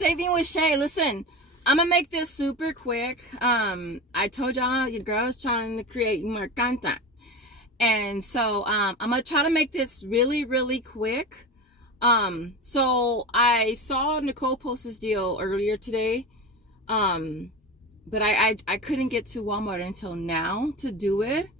Saving with Shay. Listen, I'm gonna make this super quick. I told y'all your girl's trying to create more content, and so I'm gonna try to make this really, really quick. So I saw Nicole post this deal earlier today, but I couldn't get to Walmart until now to do it.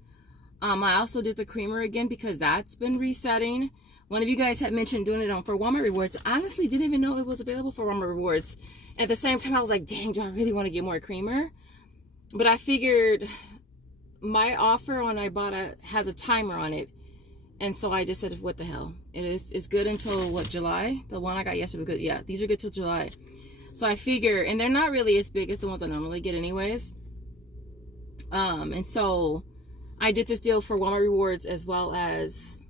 I also did the creamer again because that's been resetting. One of you guys had mentioned doing it for Walmart Rewards. I honestly didn't even know it was available for Walmart Rewards. At the same time, I was like, dang, do I really want to get more creamer? But I figured my offer on Ibotta has a timer on it. And so I just said, what the hell? It's good until, what, July? The one I got yesterday was good. Yeah, these are good till July. So I figure, and they're not really as big as the ones I normally get anyways. And so I did this deal for Walmart Rewards as well as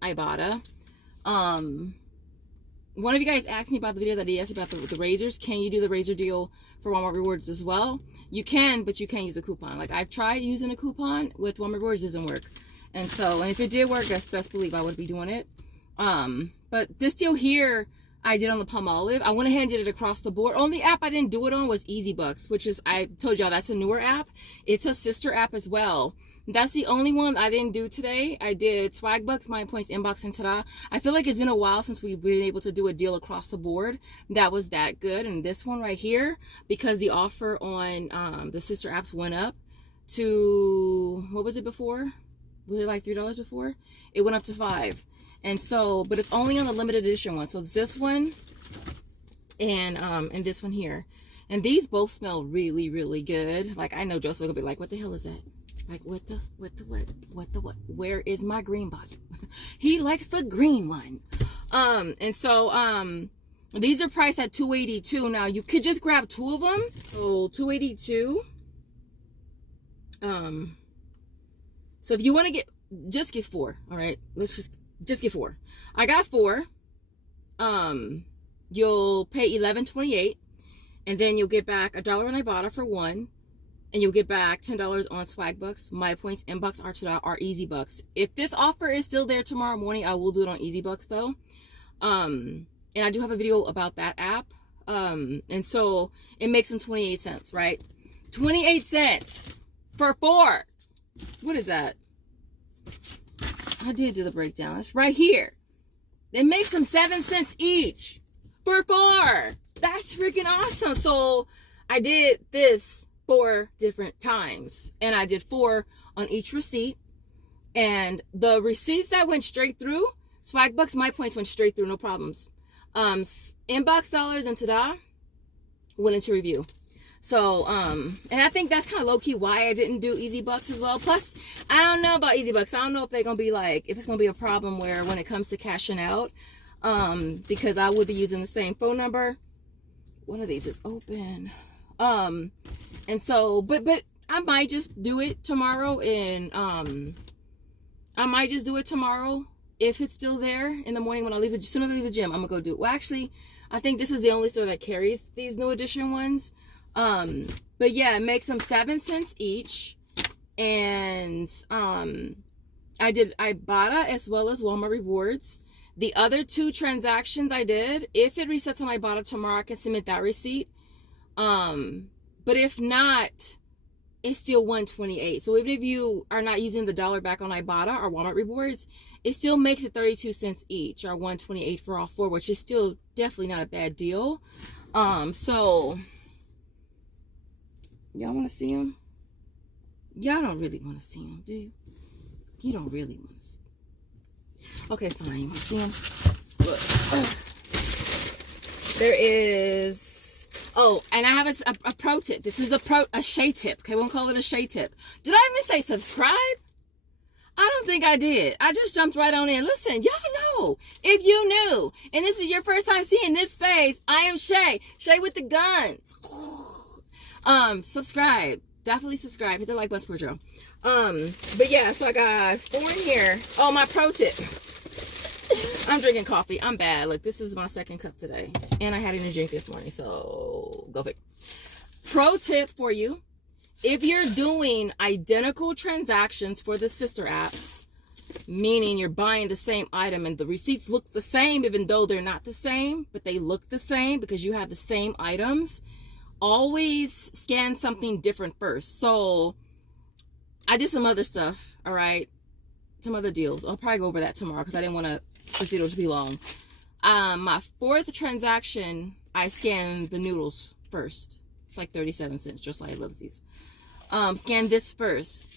Ibotta. One of you guys asked me about the video that he asked about the razors. Can you do the razor deal for Walmart Rewards as well? You can, but you can't use a coupon. Like, I've tried using a coupon with Walmart Rewards, it doesn't work. And so, and if it did work, best believe I would be doing it. But this deal here, I did on the Palmolive. I went ahead and did it across the board. Only app I didn't do it on was Bucks, which is, I told y'all, that's a newer app. It's a sister app as well. That's the only one I didn't do today. I did Swagbucks, My Points, Inbox, and Ta-Da. I feel like it's been a while since we've been able to do a deal across the board that was that good. And this one right here, because the offer on the sister apps went up to, what was it before? Was it like $3 before? It went up to $5. And so, but it's only on the limited edition one. So it's this one and this one here. And these both smell really, really good. Like, I know Joseph will be like, what the hell is that? Like, what? Where is my green bottle? He likes the green one. And so, these are priced at $282. Now, you could just grab two of them. So, $282. So if you want to just get 4. All right. Let's just get 4. I got 4. You'll pay $11.28. And then you'll get back $1 on Ibotta for 1. And you'll get back $10 on Swagbucks, My Points, Inbox, or EasyBucks. If this offer is still there tomorrow morning, I will do it on EasyBucks though. And I do have a video about that app. And so it makes them 28 cents, right? 28 cents for 4. What is that? I did do the breakdown. It's right here. It makes them 7 cents each for 4. That's freaking awesome. So I did this 4 different times, and I did 4 on each receipt. And the receipts that went straight through, Swagbucks, My Points went straight through, no problems. Inbox dollars and Ta-Da went into review. So, and I think that's kind of low-key why I didn't do EasyBucks as well. Plus, I don't know about EasyBucks. I don't know if they're going to be like, if it's going to be a problem where when it comes to cashing out, because I would be using the same phone number. One of these is open. And so, but I might just do it tomorrow, and I might just do it tomorrow if it's still there in the morning when I leave as soon as I leave the gym. I'm gonna go do it. Well, actually, I think this is the only store that carries these new edition ones. But yeah, it makes them 7 cents each, and I did Ibotta as well as Walmart Rewards. The other 2 transactions I did, if it resets on Ibotta tomorrow, I can submit that receipt. But if not, it's still $1.28. So even if you are not using the dollar back on Ibotta or Walmart Rewards, it still makes it 32 cents each, or $1.28 for all 4, which is still definitely not a bad deal. So y'all want to see them? Y'all don't really want to see them, do you? You don't really want to see them. Okay, fine. You want to see them? Look. There is... Oh, and I have a pro tip. This is a Shay tip. Okay, we'll call it a Shay tip. Did I even say subscribe? I don't think I did. I just jumped right on in. Listen, y'all know. If you knew, and this is your first time seeing this face, I am Shay. Shay with the guns. Subscribe. Definitely subscribe. Hit the like button for Joe. But yeah, so I got 4 in here. Oh, my pro tip. I'm drinking coffee. I'm bad. Look, this is my 2nd cup today. And I had it in a drink this morning, so go figure. Pro tip for you. If you're doing identical transactions for the sister apps, meaning you're buying the same item and the receipts look the same even though they're not the same, but they look the same because you have the same items, always scan something different first. So I did some other stuff, all right, some other deals. I'll probably go over that tomorrow because I didn't want this video to be long. My fourth transaction, I scanned the noodles first. It's like 37 cents, just like loves these. Scan this first.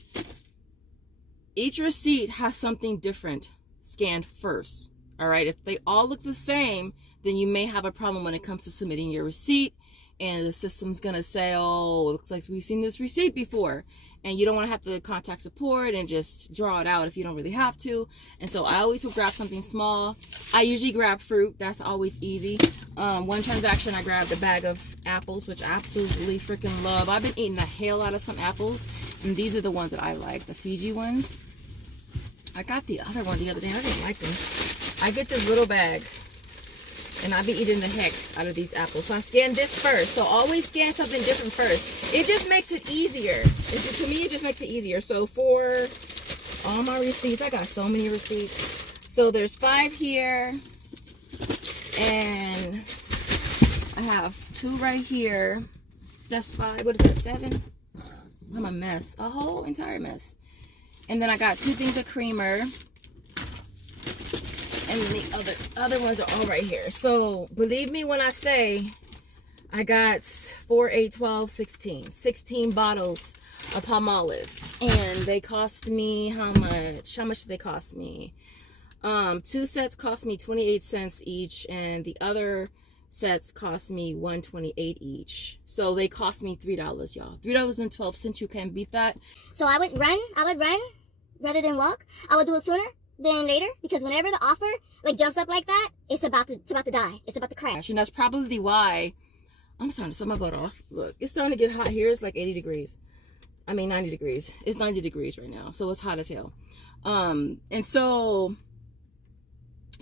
Each receipt has something different scanned first. All right, if they all look the same, then you may have a problem when it comes to submitting your receipt, and the system's gonna say, oh, it looks like we've seen this receipt before, and you don't want to have to contact support and just draw it out if you don't really have to. And so I always will grab something small. I usually grab fruit. That's always easy. One transaction, I grabbed a bag of apples, which I absolutely freaking love. I've been eating the hell out of some apples, and these are the ones that I like, the Fiji ones. I got the other one the other day. I didn't like them. I get this little bag, and I'll be eating the heck out of these apples. So I scan this first. So always scan something different first. It just makes it easier. To me, it just makes it easier. So for all my receipts, I got so many receipts. So there's 5 here, and I have 2 right here. That's 5. What is that, 7? I'm a mess. A whole entire mess. And then I got 2 things of creamer. And then the other ones are all right here. So believe me when I say I got 4, 8, 12, 16 bottles of Palmolive, and they cost me how much did they cost me? 2 sets cost me 28 cents each, and the other sets cost me $1.28 each. So they cost me $3, y'all. $3.12. You can't beat that. So I would run rather than walk. I would do it sooner than later, because whenever the offer like jumps up like that, it's about to die. It's about to crash. And that's probably why I'm starting to sweat my butt off. Look, it's starting to get hot here. It's like 80 degrees. I mean 90 degrees. It's 90 degrees right now, so it's hot as hell. And so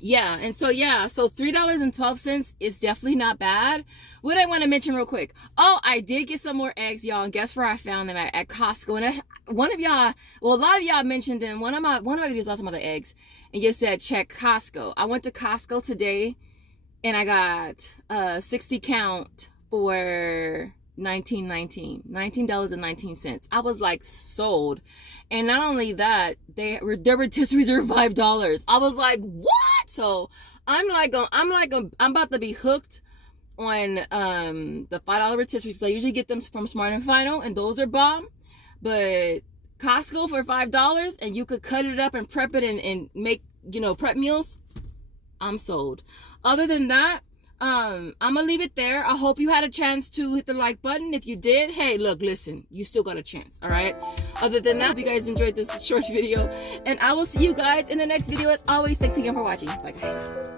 $3.12 is definitely not bad. What I want to mention real quick, I did get some more eggs, y'all, and guess where I found them at Costco. And a lot of y'all mentioned in one of my videos last time about the eggs, and you said check Costco. I went to Costco today, and I got 60 count for $19.19. I was like sold. And not only that, their rotisseries are $5. I was like, what? So I'm about to be hooked on the $5 rotisseries, because I usually get them from Smart and Final, and those are bomb. But Costco for $5, and you could cut it up and prep it and make, prep meals. I'm sold. Other than that, I'm gonna leave it there. I hope you had a chance to hit the like button. If you did, hey, look, listen, you still got a chance, all right? Other than that, if you guys enjoyed this short video, and I will see you guys in the next video. As always, thanks again for watching. Bye, guys.